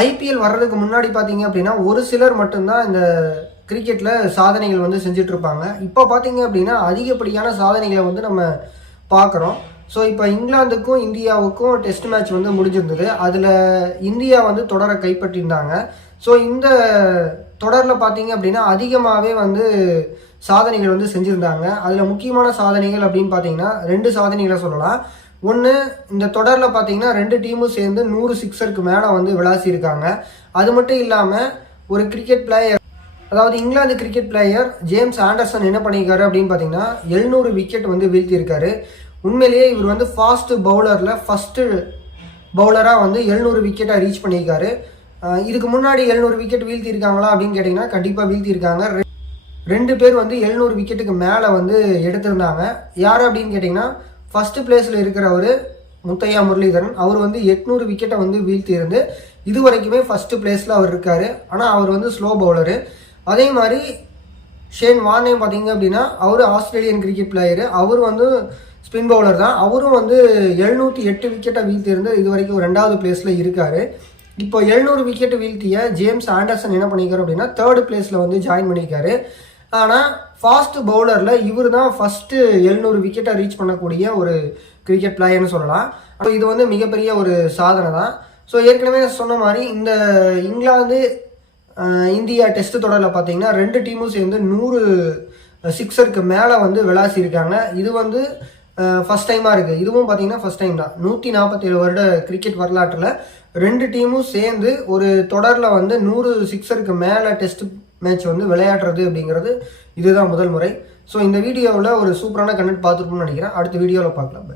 IPL வர்றதுக்கு முன்னாடி பார்த்தீங்க அப்படின்னா ஒரு சிலர் மட்டும்தான் இந்த கிரிக்கெட்டில் சாதனைகள் வந்து செஞ்சுட்டு இருப்பாங்க. இப்போ பார்த்தீங்க அப்படின்னா அதிகப்படியான சாதனைகளை வந்து நம்ம பார்க்குறோம். ஸோ இப்போ இங்கிலாந்துக்கும் இந்தியாவுக்கும் டெஸ்ட் மேட்ச் வந்து முடிஞ்சிருந்தது. அதில் இந்தியா வந்து தொடரை கைப்பற்றியிருந்தாங்க. ஸோ இந்த தொடரில் பார்த்தீங்க அப்படின்னா அதிகமாகவே வந்து சாதனைகள் வந்து செஞ்சுருந்தாங்க. அதில் முக்கியமான சாதனைகள் அப்படின்னு பார்த்தீங்கன்னா 2 சாதனைகளை சொல்லலாம். ஒன்று, இந்த தொடரில் பார்த்தீங்கன்னா 2 டீமும் சேர்ந்து 100 சிக்ஸருக்கு மேலே வந்து விளாசியிருக்காங்க. அது மட்டும் இல்லாமல் ஒரு கிரிக்கெட் பிளேயர், அதாவது England cricket player James Anderson என்ன பண்ணியிருக்காரு அப்படின்னு பார்த்தீங்கன்னா 700 விக்கெட் வந்து வீழ்த்தியிருக்காரு. உண்மையிலேயே இவர் வந்து ஃபாஸ்ட் பவுலரில் ஃபஸ்ட்டு பவுலராக வந்து 700 விக்கெட்டை ரீச் பண்ணியிருக்காரு. இதுக்கு முன்னாடி 700 விக்கெட் வீழ்த்தியிருக்காங்களா அப்படின்னு கேட்டிங்கன்னா கண்டிப்பாக வீழ்த்தியிருக்காங்க. 2 பேர் வந்து 700 விக்கெட்டுக்கு மேலே வந்து எடுத்திருந்தாங்க. யார் அப்படின்னு கேட்டிங்கன்னா ஃபஸ்ட்டு பிளேஸில் இருக்கிறவர் முத்தையா முரளிதரன். அவர் வந்து 800 விக்கெட்டை வந்து வீழ்த்தி இருந்து இது வரைக்குமே ஃபஸ்ட்டு பிளேஸில் அவர் இருக்கார். ஆனால் அவர் வந்து ஸ்லோ பவுலரு. அதே மாதிரி ஷேன் வார்னே பார்த்தீங்க அப்படின்னா அவர் ஆஸ்திரேலியன் கிரிக்கெட் பிளேயரு. அவர் வந்து ஸ்பின் பவுலர் தான். அவரும் வந்து 708 விக்கெட்டை வீழ்த்தி இருந்து இது வரைக்கும் 2வது பிளேஸில் இருக்கார். இப்போ 700 விக்கெட்டு வீழ்த்திய ஜேம்ஸ் ஆண்டர்சன் என்ன பண்ணியிருக்காரு அப்படின்னா 3rd பிளேஸில் வந்து ஜாயின் பண்ணியிருக்காரு. ஆனால் ஃபாஸ்ட் பவுலரில் இவர் தான் ஃபஸ்ட்டு 700 விக்கெட்டை ரீச் பண்ணக்கூடிய ஒரு கிரிக்கெட் பிளேயர்னு சொல்லலாம். அப்போ இது வந்து மிகப்பெரிய ஒரு சாதனை தான். ஸோ ஏற்கனவே சொன்ன மாதிரி இந்த இங்கிலாந்து இந்தியா டெஸ்ட் தொடரில் பார்த்தீங்கன்னா 2 டீமும் சேர்ந்து 100 சிக்ஸருக்கு மேலே வந்து விளாசியிருக்காங்க. இது வந்து ஃபஸ்ட் டைமாக இருக்குது. இதுவும் பார்த்தீங்கன்னா ஃபஸ்ட் டைம் தான். 147 வருட கிரிக்கெட் வரலாற்றில் 2 டீமும் சேர்ந்து ஒரு தொடரில் வந்து 100 சிக்ஸருக்கு மேலே டெஸ்ட் மேட்ச் வந்து விளையாடுறது அப்படிங்கிறது இதுதான் முதல் முறை. ஸோ இந்த வீடியோவில் ஒரு சூப்பரான கண்டென்ட் பார்த்துருப்போம்னு நினைக்கிறேன். அடுத்த வீடியோவில் பார்க்கலாம்.